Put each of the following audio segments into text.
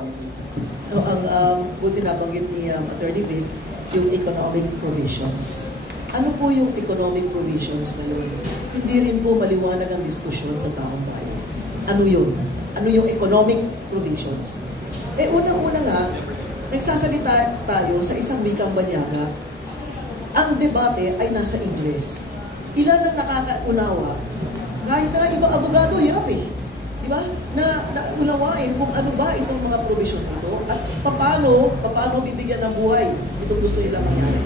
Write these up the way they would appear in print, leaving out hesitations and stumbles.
strongly. No, buti nabanggit ni Attorney Vic, yung economic provisions. Ano po yung economic provisions na yun? Hindi rin po maliwanag ang diskusyon sa taong bayan. Ano yun? Ano yung economic provisions? Unang-una nga, nagsasalita tayo sa isang wikang banyaga. Ang debate ay nasa Ingles. Ilan ang nakakaunawa? Kahit nga ibang abogado, hirap eh. Diba? Na unawain kung ano ba itong mga provision ito at paano bibigyan ng buhay itong gusto nilang mangyari.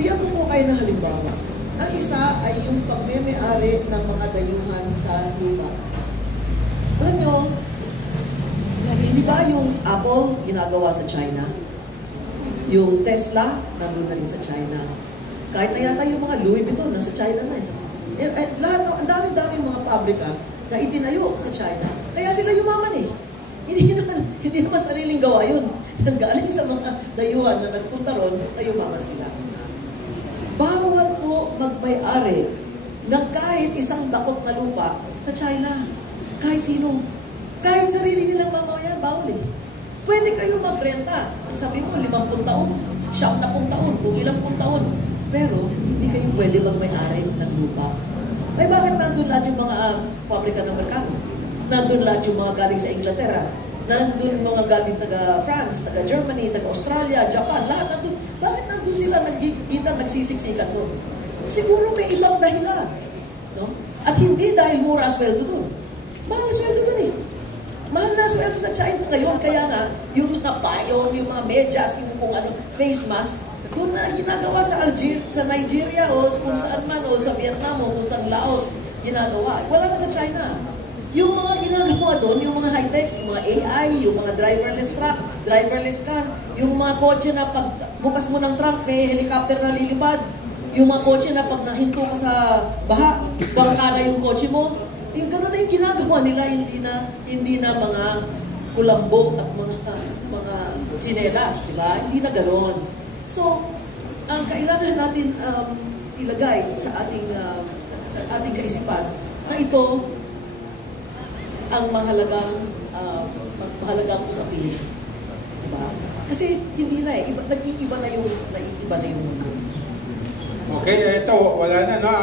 Bigyan ko po kayo ng halimbawa. Ang isa ay yung pagmeme-ari ng mga dayuhan sa lupa. Alam nyo, hindi ba yung Apple ginagawa sa China? Yung Tesla, nandun na rin sa China. Kahit na yata yung mga Louis Vuitton, nasa China na eh. Ang dami-dami mga pabrika na itinayo sa China. Kaya sila yumaman eh. Hindi naman sariling gawa yun. Nanggaling sa mga dayuhan na nagpunta ron, na yumaman sila. Bawal po magmay-ari ng kahit isang dakot na lupa sa China. Kahit sino. Kahit sarili nilang mamayan, bawal eh. Pwede kayo magrenta. Sabi mo, 50 taon, 70 taon, kung ilang pung taon. Pero, hindi kayo pwede magmay-ari ng lupa. Ay, bakit nandun lahat yung mga pabrika ng merkado? Nandun lahat yung mga galing sa Inglaterra. Nandun mga galing taga France, taga Germany, taga Australia, Japan, lahat nandun. Bakit nandun sila nagkikita, nagsisiksikan doon? Siguro may ilang dahilan. No? At hindi dahil mura sweldo doon. Mahal sweldo doon eh. Mahal na sweldo sa China ngayon. Kaya nga, yung mga payong, yung mga medyas, yung kung ano, face mask, doon na ginagawa sa Nigeria o kung saan man o sa Vietnam o kung saan Laos ginagawa. Wala na sa China. Yung mga ginagawa doon, yung mga high-tech, yung mga AI, yung mga driverless truck, driverless car, yung mga kotse na pag bukas mo ng trunk, may helicopter na lilipad, yung mga kotse na pag nahinto ka sa baha, bangkara yung kotse mo, yung gano'n na yung ginagawa nila, hindi na mga kulambo at mga tsinelas, di ba? Hindi na gano'n. So, ang kailangan natin ilagay sa ating kaisipan na ito ang mahalagang usapin. Diba? Kasi hindi na eh, nag-iiba na yung mundo. Okay, ito, wala na, no?